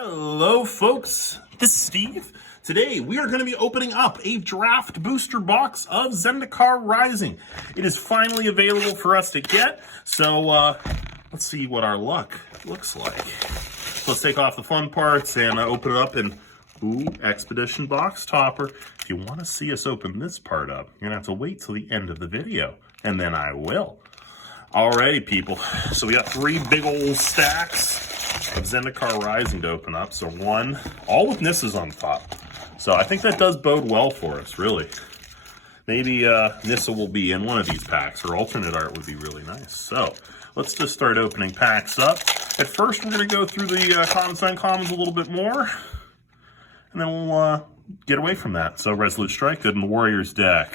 Hello folks, this is Steve. Today we are going to be opening up a draft booster box of Zendikar Rising. It is finally available for us to get, so let's see what our luck looks like. So let's take off the fun parts and open it up in, Expedition box topper. If you want to see us open this part up, you're going to have to wait till the end of the video, and then I will. Alrighty people, so we got 3 big old stacks of Zendikar Rising to open up. So one, all with Nisses on top. So I think that does bode well for us, really. Maybe Nissa will be in one of these packs, or alternate art would be really nice. So let's just start opening packs up. At first, we're going to go through the commons and uncommons a little bit more, and then we'll get away from that. So Resolute Strike, good in the Warriors deck.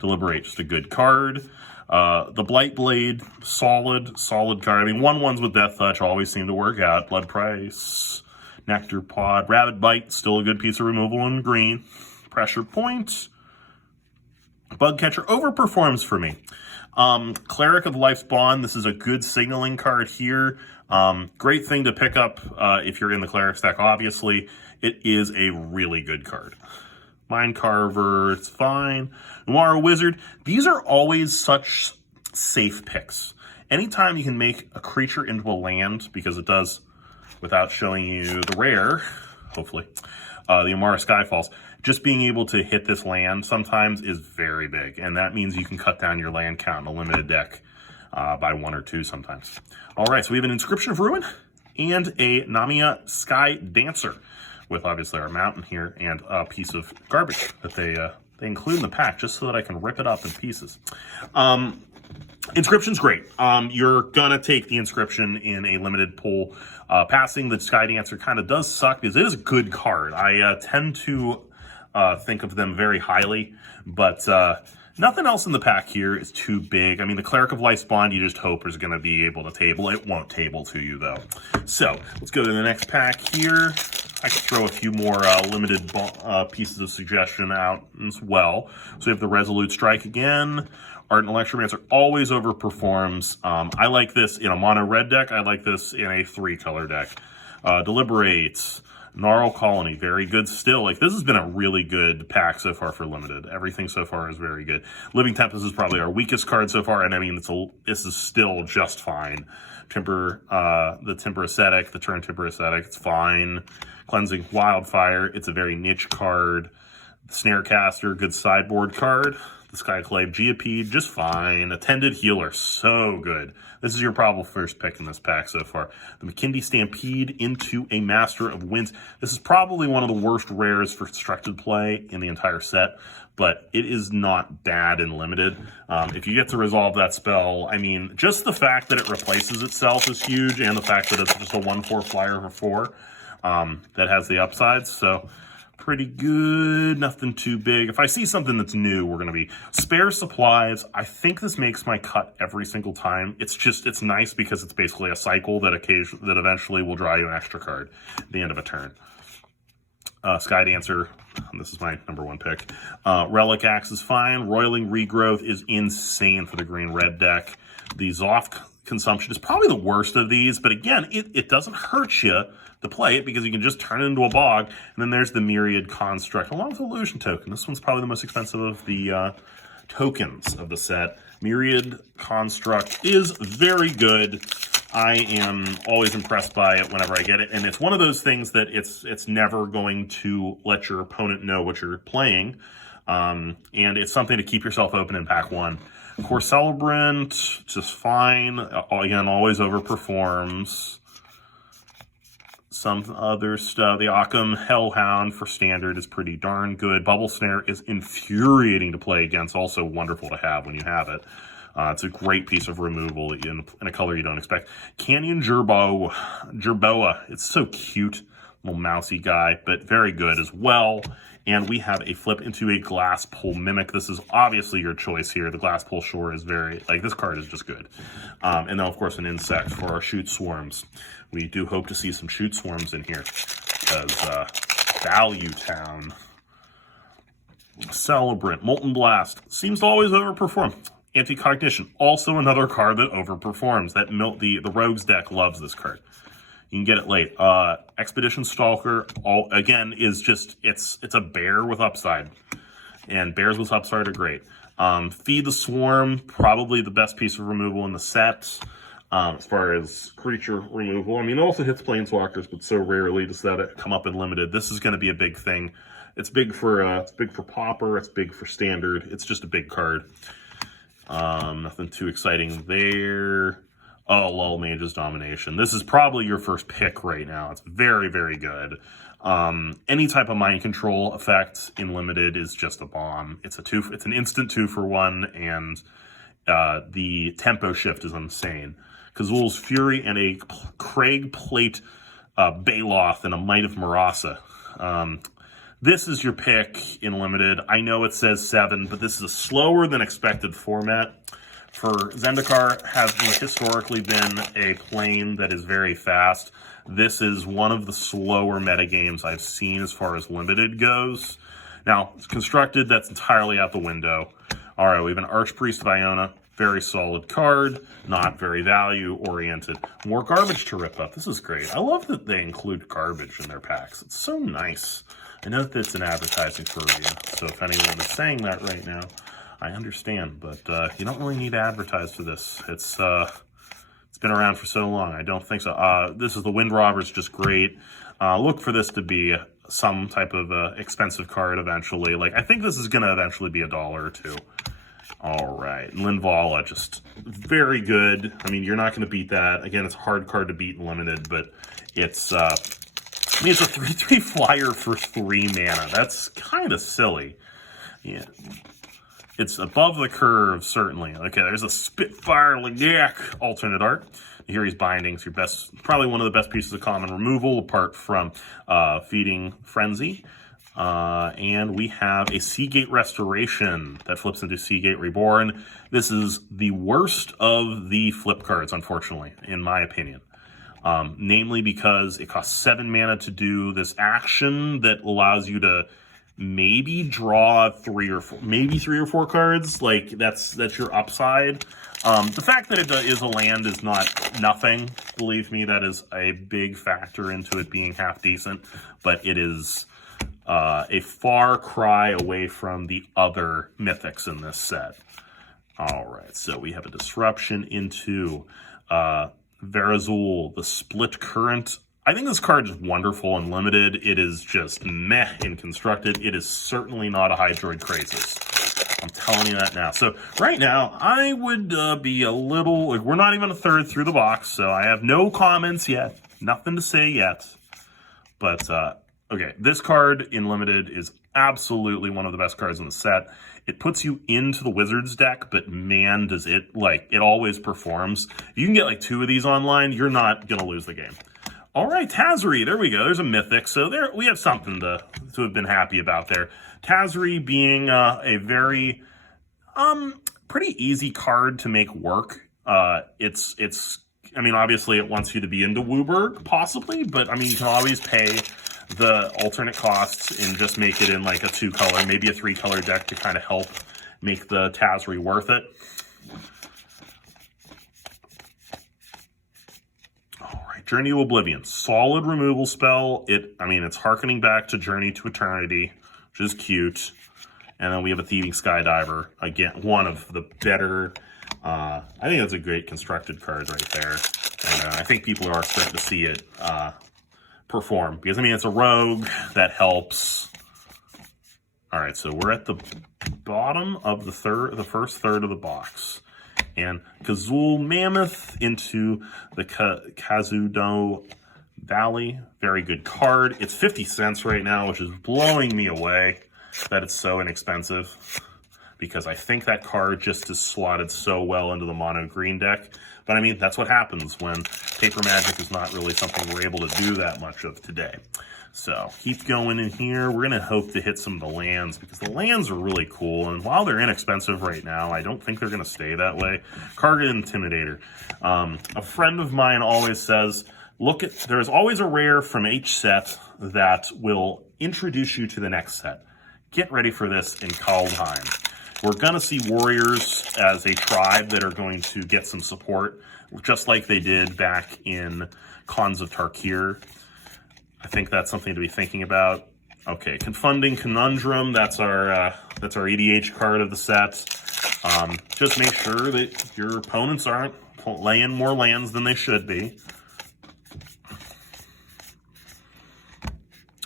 Deliberate, just a good card. The Blight Blade, solid card. I mean, 1/1s with Death Touch always seem to work out. Blood Price, Nectar Pod, Rabbit Bite, still a good piece of removal in green. Pressure Point, Bug Catcher overperforms for me. Cleric of Life's Bond, this is a good signaling card here. Great thing to pick up if you're in the Cleric stack, obviously. It is a really good card. Mind Carver, it's fine. Noir Wizard, these are always such safe picks. Anytime you can make a creature into a land, because it does, without showing you the rare, hopefully, the Amara Skyfalls, just being able to hit this land sometimes is very big, and that means you can cut down your land count in a limited deck by 1 or 2 sometimes. All right, so we have an Inscription of Ruin and a Namia Sky Dancer, with obviously our mountain here and a piece of garbage that they include in the pack just so that I can rip it up in pieces. Inscription's great. You're gonna take the Inscription in a limited pool. Passing the Sky Dancer kind of does suck because it is a good card. I tend to think of them very highly, but nothing else in the pack here is too big. I mean, the Cleric of Life's Bond, you just hope is going to be able to table. It won't table to you, though. So, let's go to the next pack here. I can throw a few more limited pieces of suggestion out as well. So, we have the Resolute Strike again. Art and Electromancer always overperforms. I like this in a mono red deck. I like this in a 3-color deck. Deliberate. Gnarl Colony, very good still. Like, this has been a really good pack so far for limited. Everything so far is very good. Living Tempest is probably our weakest card so far, and I mean, this is still just fine. The Timber Ascetic, the Turn Timber Ascetic, it's fine. Cleansing Wildfire, it's a very niche card. The Snarecaster, good sideboard card. The Skyclave Geopede, just fine. Attended Healer, so good. This is your probable first pick in this pack so far. The McKindy Stampede into a Master of Winds. This is probably one of the worst rares for constructed play in the entire set, but it is not bad in limited. If you get to resolve that spell, I mean, just the fact that it replaces itself is huge, and the fact that it's just a 1/4 flyer for 4 that has the upsides, so pretty good, nothing too big. If I see something that's new, we're going to be Spare Supplies. I think this makes my cut every single time. It's nice because it's basically a cycle that eventually will draw you an extra card at the end of a turn. Sky Dancer, this is my #1 pick. Relic Axe is fine. Roiling Regrowth is insane for the green-red deck. The Zoth Consumption is probably the worst of these, but again, it doesn't hurt you to play it because you can just turn it into a bog. And then there's the Myriad Construct along with the Illusion Token. This one's probably the most expensive of the tokens of the set. Myriad Construct is very good. I am always impressed by it whenever I get it, and it's one of those things that it's never going to let your opponent know what you're playing, and it's something to keep yourself open in pack 1. Core Celebrant, just fine. Again, always overperforms. Some other stuff. The Occam Hellhound for standard is pretty darn good. Bubble Snare is infuriating to play against. Also wonderful to have when you have it. It's a great piece of removal in a color you don't expect. Canyon Jerboa. It's so cute. Little mousy guy, but very good as well. And we have a flip into a Glass Pole Mimic. This is obviously your choice here. The Glass Pole Shore is this card is just good. And then, of course, an Insect for our Shoot Swarms. We do hope to see some Shoot Swarms in here, because Value Town. Celebrant, Molten Blast, seems to always overperform. Anti-Cognition, also another card that overperforms. The Rogues deck loves this card. You can get it late. Expedition Stalker, again, is just, it's a bear with upside. And bears with upside are great. Feed the Swarm, probably the best piece of removal in the set. As far as creature removal. I mean, it also hits Planeswalkers, but so rarely does that come up in Limited. This is going to be a big thing. It's big for Pauper. It's big for Standard. It's just a big card. Nothing too exciting there. Oh, Lull Mage's Domination. This is probably your first pick right now. It's very, very good. Any type of mind control effect in Limited is just a bomb. It's an instant 2-for-1, and the tempo shift is insane. Kazul's Fury and a Craig Plate Baloth and a Might of Marasa. This is your pick in Limited. I know it says 7, but this is a slower than expected format. For Zendikar has historically been a plane that is very fast. This is one of the slower metagames I've seen as far as Limited goes. Now, it's constructed, that's entirely out the window. All right, we have an Archpriest of Iona. Very solid card, not very value-oriented. More garbage to rip up. This is great. I love that they include garbage in their packs. It's so nice. I know that it's an advertising for you, so if anyone is saying that right now, I understand. But you don't really need to advertise to this. It's been around for so long. I don't think so. This is the Wind Robbers, just great. Look for this to be some type of expensive card eventually. Like, I think this is going to eventually be $1 or $2. All right, Linvala, just very good. I mean, you're not going to beat that. Again, it's a hard card to beat in Limited, but it's, I mean, it's a 3/3 flyer for 3 mana. That's kind of silly. Yeah, it's above the curve, certainly. Okay, there's a Spitfire Legak alternate art. Here he's Bindings, your best, probably one of the best pieces of common removal, apart from Feeding Frenzy. And we have a Seagate Restoration that flips into Seagate Reborn. This is the worst of the flip cards, unfortunately, in my opinion. Namely because it costs 7 mana to do this action that allows you to maybe draw 3 or 4 cards. Like, that's your upside. The fact that it is a land is not nothing. Believe me, that is a big factor into it being half decent. But it is a far cry away from the other mythics in this set. All right, so we have a disruption into Verazul, the Split Current. I think this card is wonderful and Limited. It is just meh in Constructed. It is certainly not a Hydroid Krasis. I'm telling you that now. So right now, I would be a little, like, we're not even a third through the box, so I have no comments yet. Nothing to say yet. But, okay, this card in Limited is absolutely one of the best cards in the set. It puts you into the Wizards deck, but man, does it, like, it always performs. If you can get, like, 2 of these online, you're not going to lose the game. All right, Tazri, there we go. There's a Mythic. So there we have something to have been happy about there. Tazri being a very, pretty easy card to make work. I mean, obviously it wants you to be into Wooburg, possibly, but, I mean, you can always pay the alternate costs and just make it in, like, a 2-color, maybe a 3-color deck to kind of help make the Tazri worth it. Journey to Oblivion, solid removal spell. It's harkening back to Journey to Eternity, which is cute. And then we have a Thieving Skydiver, again, one of the better. I think that's a great constructed card right there. And I think people are starting to see it perform because, I mean, it's a rogue that helps. All right, so we're at the bottom of the first third of the box. And Kazul Mammoth into the Kazudo Valley. Very good card. It's 50 cents right now, which is blowing me away that it's so inexpensive. Because I think that card just is slotted so well into the mono green deck. But I mean, that's what happens when Paper Magic is not really something we're able to do that much of today. So keep going in here. We're going to hope to hit some of the lands because the lands are really cool. And while they're inexpensive right now, I don't think they're going to stay that way. Karga Intimidator. A friend of mine always says, there's always a rare from each set that will introduce you to the next set. Get ready for this in Kaldheim. We're going to see warriors as a tribe that are going to get some support, just like they did back in Khans of Tarkir. I think that's something to be thinking about. Okay, Confunding Conundrum, that's our EDH card of the set. Just make sure that your opponents aren't laying more lands than they should be.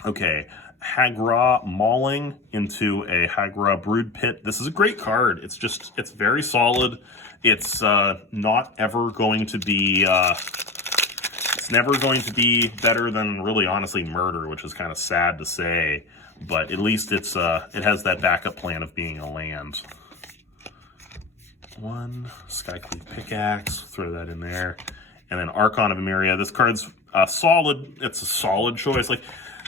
Okay, Hagra Mauling into a Hagra Brood Pit. This is a great card. It's very solid. It's not ever going to be, it's never going to be better than, really, honestly, Murder, which is kind of sad to say. But at least it has that backup plan of being a land. One Skycleave Pickaxe, throw that in there. And then Archon of Emeria. This card's solid. It's a solid choice. Like,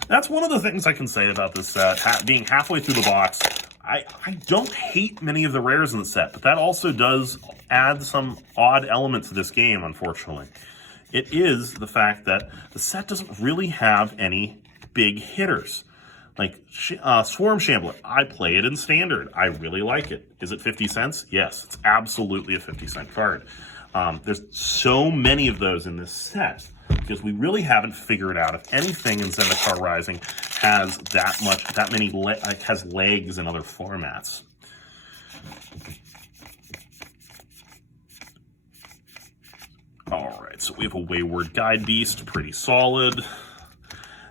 that's one of the things I can say about this set. Being halfway through the box, I don't hate many of the rares in the set, but that also does add some odd elements to this game, unfortunately. It is the fact that the set doesn't really have any big hitters. Like Swarm Shambler, I play it in Standard. I really like it. Is it 50 cents? Yes, it's absolutely a 50-cent card. There's so many of those in this set because we really haven't figured out if anything in Zendikar Rising has has legs in other formats. All right, so we have a Wayward Guide Beast, pretty solid.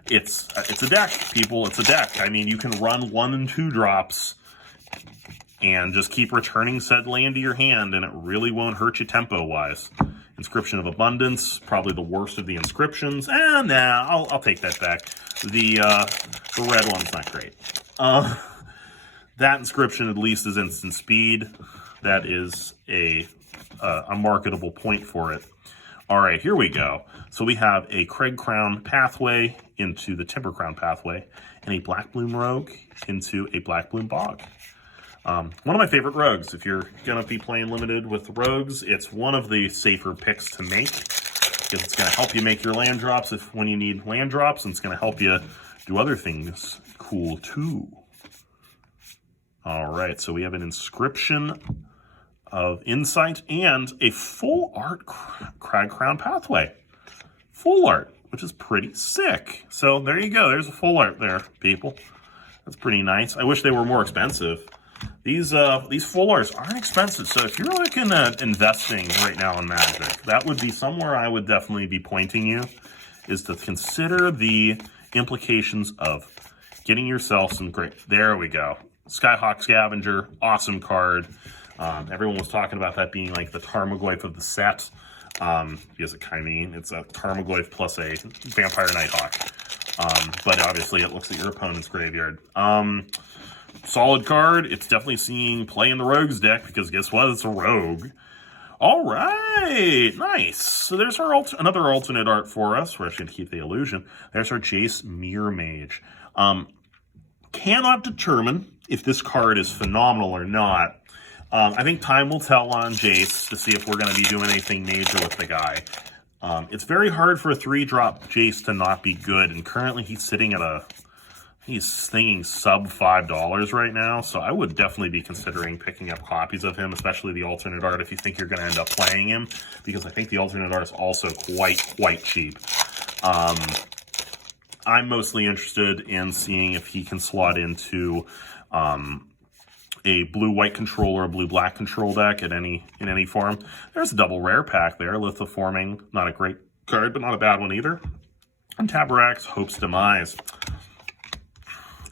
It's a deck, people. It's a deck. I mean, you can run 1 and 2 drops and just keep returning said land to your hand, and it really won't hurt you tempo-wise. Inscription of Abundance, probably the worst of the inscriptions. And nah, I'll take that back. The red one's not great. That inscription at least is instant speed. That is a marketable point for it. All right, here we go. So we have a Craig Crown pathway into the Timber Crown pathway, and a Black Bloom Rogue into a Black Bloom Bog. One of my favorite rogues. If you're going to be playing limited with rogues, it's one of the safer picks to make, because it's going to help you make your land drops when you need land drops, and it's going to help you do other things cool too. All right, so we have an Inscription of Insight and a full art Crag Crown pathway. Full art, which is pretty sick. So there you go. There's a full art there, people. That's pretty nice. I wish they were more expensive. These full arts aren't expensive. So if you're looking at investing right now in Magic, that would be somewhere I would definitely be pointing you, is to consider the implications of getting yourself some great... There we go. Skyhawk Scavenger, awesome card. Everyone was talking about that being like the Tarmogoyf of the set. Because it's a Tarmogoyf plus a Vampire Nighthawk. But obviously it looks at your opponent's graveyard. Solid card. It's definitely seeing play in the Rogues deck, because guess what? It's a Rogue. All right, nice. So there's our another alternate art for us. We're actually going to keep the illusion. There's our Jace Mirror Mage. Cannot determine if this card is phenomenal or not. I think time will tell on Jace to see if we're going to be doing anything major with the guy. It's very hard for a 3-drop Jace to not be good, and currently he's sitting at he's stinging sub $5 right now, so I would definitely be considering picking up copies of him, especially the alternate art, if you think you're going to end up playing him, because I think the alternate art is also quite cheap. I'm mostly interested in seeing if he can slot into a blue-white control or a blue-black control deck in any form. There's a double rare pack there. Lithoforming, not a great card, but not a bad one either. And Tabarak's Hope's Demise.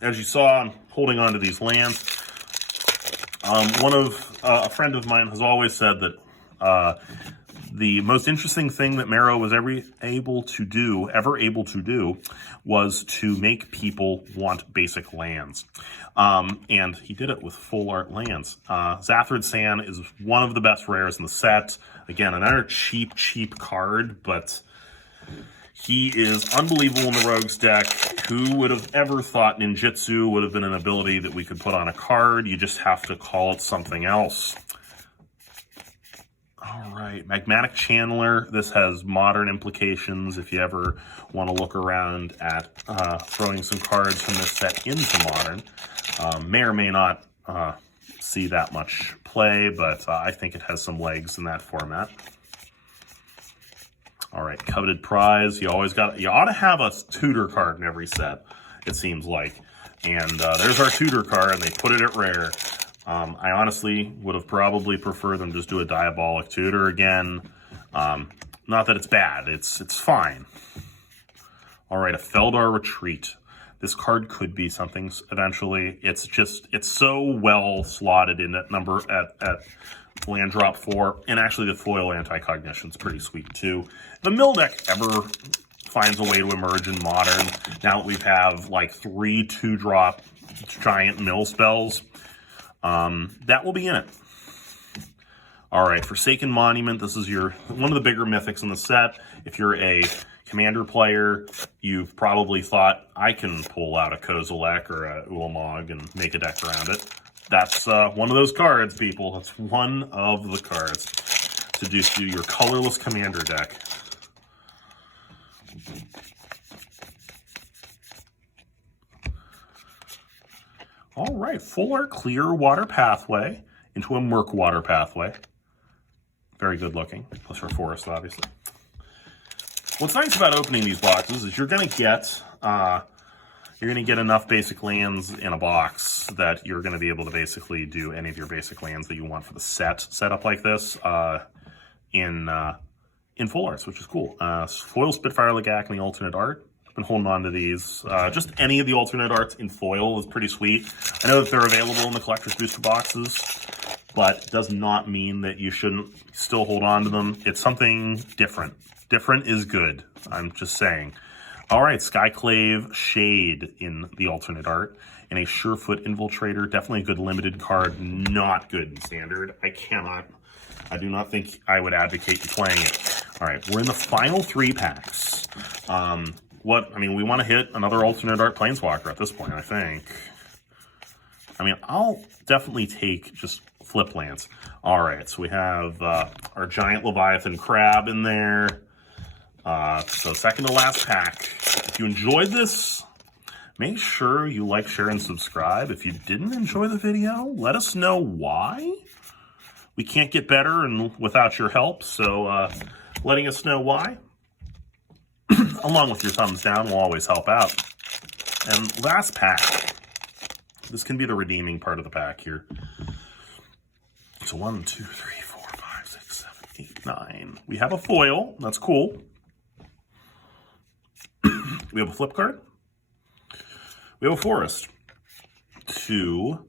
As you saw, I'm holding on to these lands. A friend of mine has always said that the most interesting thing that Marrow was ever able to do was to make people want basic lands. And he did it with full art lands. Zathrid San is one of the best rares in the set. Again, another cheap card, but he is unbelievable in the Rogues deck. Who would have ever thought Ninjutsu would have been an ability that we could put on a card? You just have to call it something else. All right, Magmatic Channeler. This has modern implications if you ever want to look around at throwing some cards from this set into modern. May or may not see that much play, but I think it has some legs in that format. All right, coveted prize. You ought to have a tutor card in every set, it seems like. And there's our tutor card, and they put it at rare. I honestly would have probably preferred them just do a diabolic tutor again. Not that it's bad, it's fine. All right, a Feldar Retreat. This card could be something eventually. It's so well slotted in at land drop 4, and actually the foil anti-cognition is pretty sweet too. The mill deck ever finds a way to emerge in Modern. Now that we have like 3 2-drop giant mill spells, that will be in it. All right, Forsaken Monument. This is one of the bigger mythics in the set. If you're a Commander player, you've probably thought, I can pull out a Kozilek or a Ulamog and make a deck around it. That's one of those cards, people. That's one of the cards to do your colorless Commander deck. All right, full art clear water pathway into a murk water pathway. Very good looking, plus for forest, obviously. What's nice about opening these boxes is you're going to get enough basic lands in a box that you're going to be able to basically do any of your basic lands that you want for the setup like this in full arts, which is cool. Foil Spitfire Legacne alternate art. I've been holding on to these. Just any of the alternate arts in foil is pretty sweet. I know that they're available in the collector's booster boxes, but it does not mean that you shouldn't still hold on to them. It's something different. Different is good. I'm just saying. All right, Skyclave Shade in the alternate art, and a Surefoot Infiltrator. Definitely a good limited card. Not good in standard. I do not think I would advocate you playing it. All right, we're in the final 3 packs. We want to hit another alternate art Planeswalker at this point, I think. I'll definitely take just flip lands. All right, so we have our giant Leviathan Crab in there. So second to last pack. If you enjoyed this, make sure you like, share, and subscribe. If you didn't enjoy the video, let us know why. We can't get better without your help, so letting us know why, along with your thumbs down, will always help out. And last pack. This can be the redeeming part of the pack here. So 1, 2, 3, 4, 5, 6, 7, 8, 9. We have a foil. That's cool. We have a flip card. We have a forest. 2.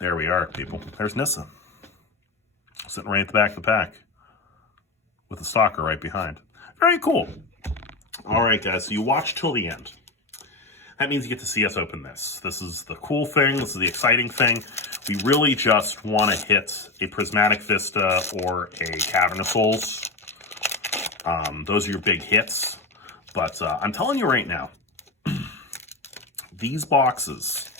There we are, people. There's Nissa. Sitting right at the back of the pack. With the stalker right behind. Very cool. All right, guys. So you watch till the end. That means you get to see us open this. This is the cool thing. This is the exciting thing. We really just want to hit a Prismatic Vista or a Cavern of Souls. Those are your big hits. But I'm telling you right now, these boxes,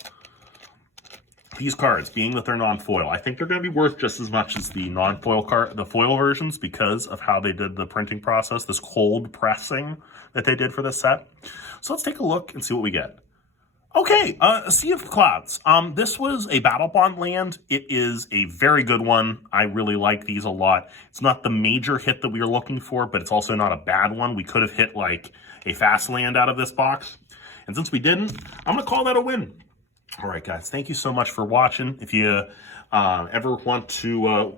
these cards, being that they're non-foil, I think they're going to be worth just as much as the non-foil the foil versions because of how they did the printing process, this cold pressing that they did for this set. So let's take a look and see what we get. Okay, Sea of Clouds. This was a Battle Bond land. It is a very good one. I really like these a lot. It's not the major hit that we were looking for, but it's also not a bad one. We could have hit like a fast land out of this box. And since we didn't, I'm going to call that a win. All right, guys, thank you so much for watching. If you ever want to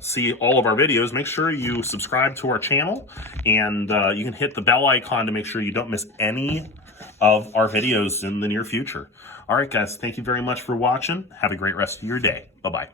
see all of our videos, make sure you subscribe to our channel, and you can hit the bell icon to make sure you don't miss any of our videos in the near future. All right, guys, thank you very much for watching. Have a great rest of your day. Bye-bye.